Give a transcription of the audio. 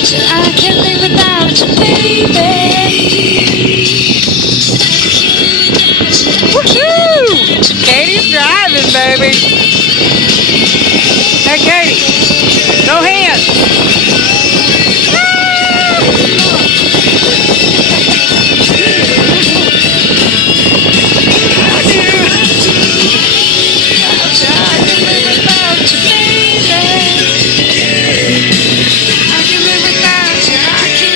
I can't live without you, baby. Woohoo! Katie's driving, baby.